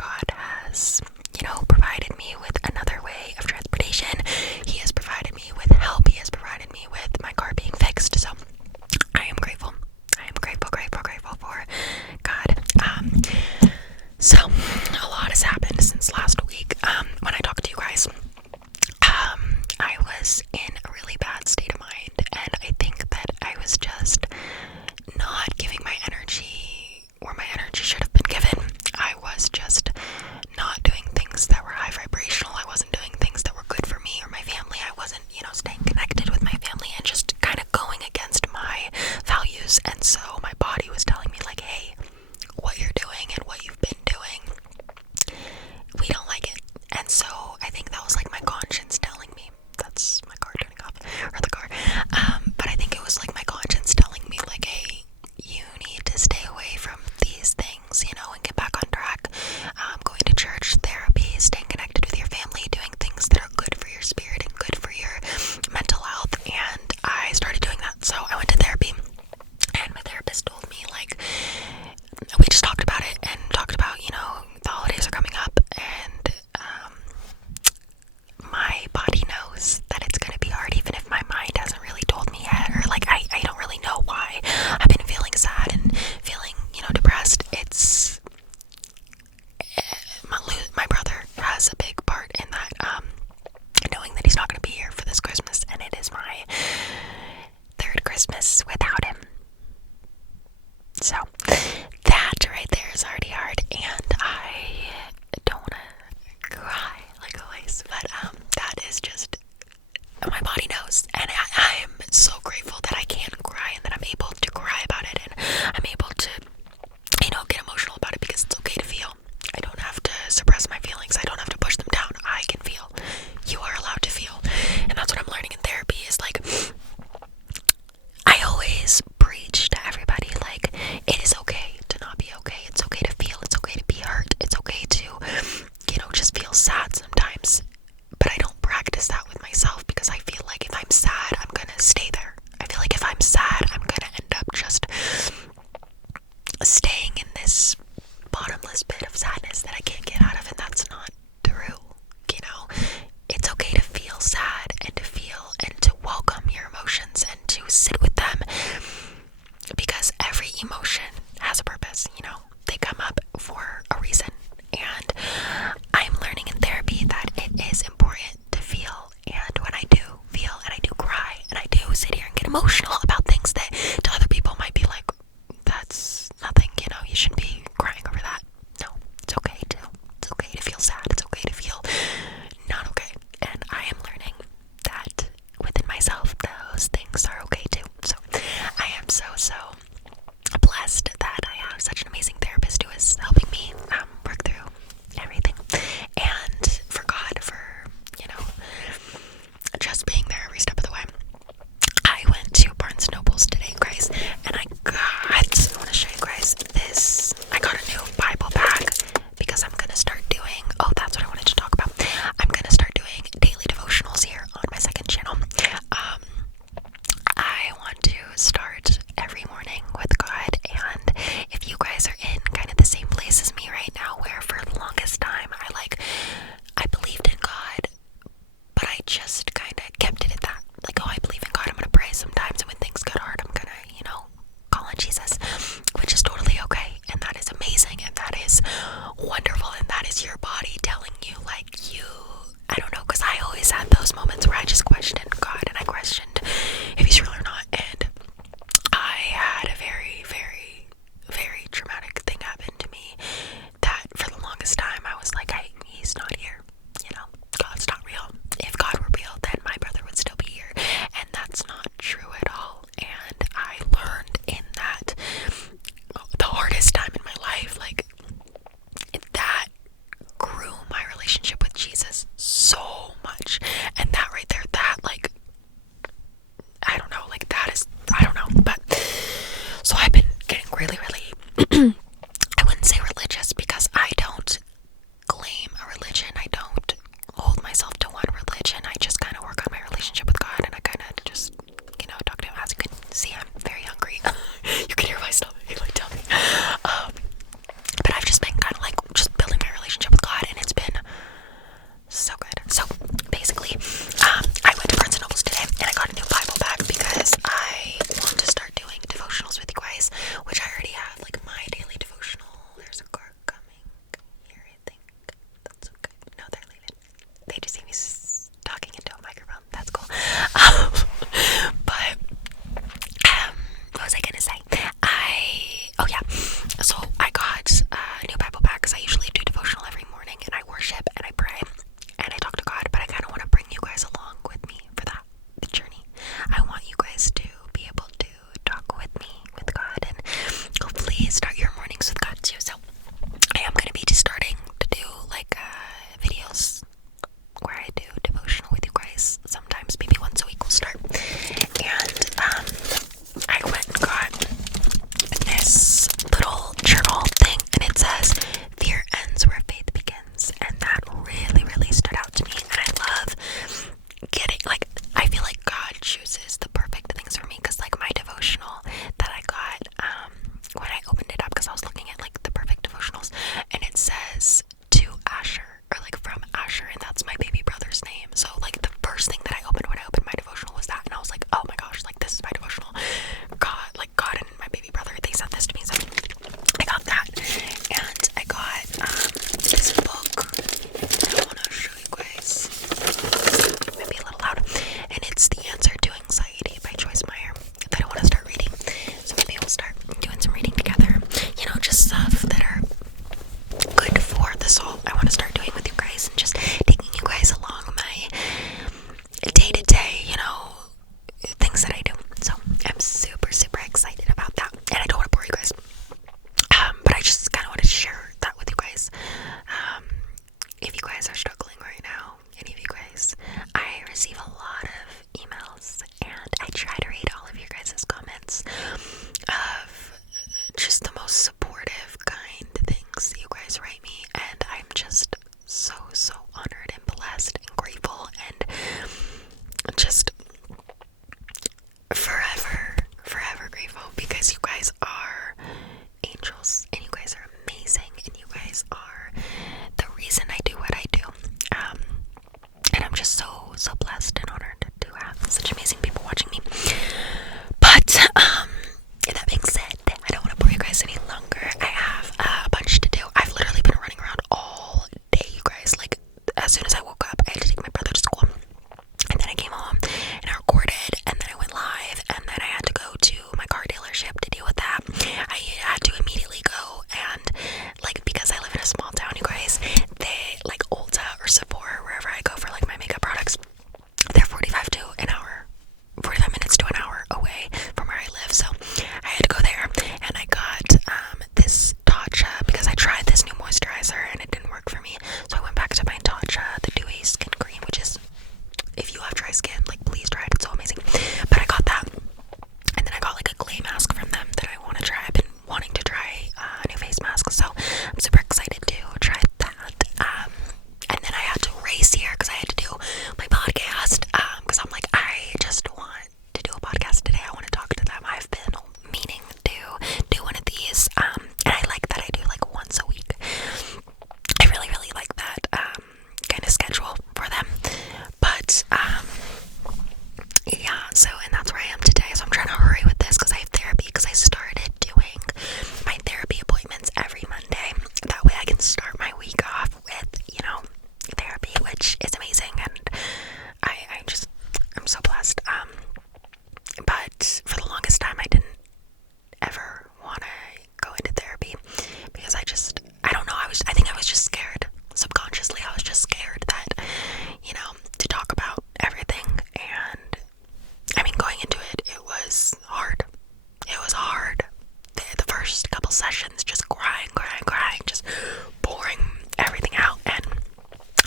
God has, provided me with another way of transportation. He has provided me with help. He has provided me with my car being fixed. So I am grateful. I am grateful for God. So a lot has happened since last week. When I talked to you guys, I was in a really bad state of mind, and I think that I was just not giving my energy where my energy should have been given. I was just not doing want to start doing with you guys and just taking you guys along my day-to-day, things that I do. So I'm super, super excited about that. And I don't want to bore you guys. But I just kind of wanted to share that with you guys. If you guys are struggling right now, any of you guys, I receive a lot of emails and I try to read all of your guys' comments of just the most supportive, kind things you guys write me, and I'm just so, so honored and blessed and grateful and just forever grateful, because you guys are angels and you guys are amazing and you guys are the reason I do what I do. And I'm just so, so blessed and honored to have such amazing people watching me. But that being said, I don't want to bore you guys any longer. I have a bunch to do. I've literally been running around all day, you guys. Like, as soon as I woke up, I had to take my brother to school, and then I came home and I recorded, and then I went live, and then I had to go to my car dealership to deal with that. I had to immediately go, and like, because I live in a small town, you guys, they like Ulta or Sephora, wherever I go for like my makeup products, they're 45 minutes to an hour away from where I live. So I had to go there, and I got this Tatcha because I tried this new moisturizer and it didn't work for me. So I went back to my Tatcha, the Dewy Skin Cream, which is, if you have dry skin, like, please try it, it's so amazing. But I got that, and then I got like a clay mask from them that I want to try. I've been wanting to try a new face mask, so I'm super excited to try that. And then I had to race here because I had to do my podcast, because I'm like, I just want to do a podcast today. I want to talk to them. I've been meaning to do one of these, and I like that I do like once a week. I really, really like that kind of schedule for them. But yeah, so, and that's where I am today. So I'm trying to hurry with this because I have therapy, because I started doing my therapy appointments every Monday. That way I can start my week off with, therapy, which is amazing, and I'm so blessed. But for the longest time I didn't ever want to go into therapy because I don't know, I think I was just scared. Subconsciously I was just scared that, to talk about everything. And I mean, going into it, it was hard. The first couple sessions, just crying, just pouring everything out. And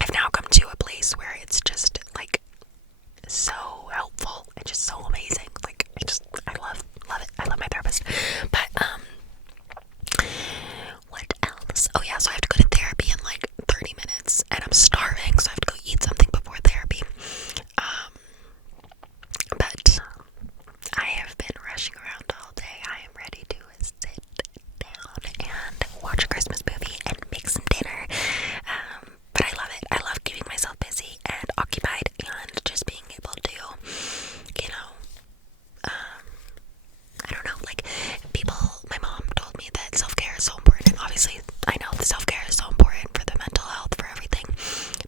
I've now come to a place where it's just like so helpful and just so amazing. Like, I love it. I love my therapist. But what else? Oh yeah, so I have to go to therapy in like 30 minutes, and I'm starving, so I have to go eat something before therapy. But I have been rushing around all day. I am ready to sit down and watch a Christmas movie and make some dinner. But I love it. I love keeping myself busy and occupied, and just being able to, I don't know, like, my mom told me that self-care is so important, and obviously I know that self-care is so important for the mental health, for everything.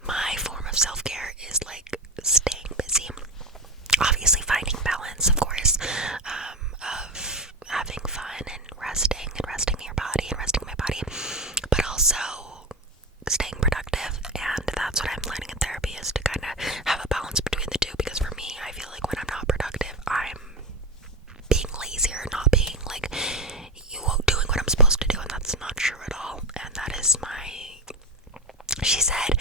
My form of self-care is like staying busy. Obviously finding balance, of course, of having fun and resting your body and resting my body, but also staying productive. And that's what I'm learning in therapy, is to kind of have a balance between the two, because for me, I feel like when I'm not productive, I'm being lazy, or not being like doing what I'm supposed to do, and that's not true at all. And that is she said,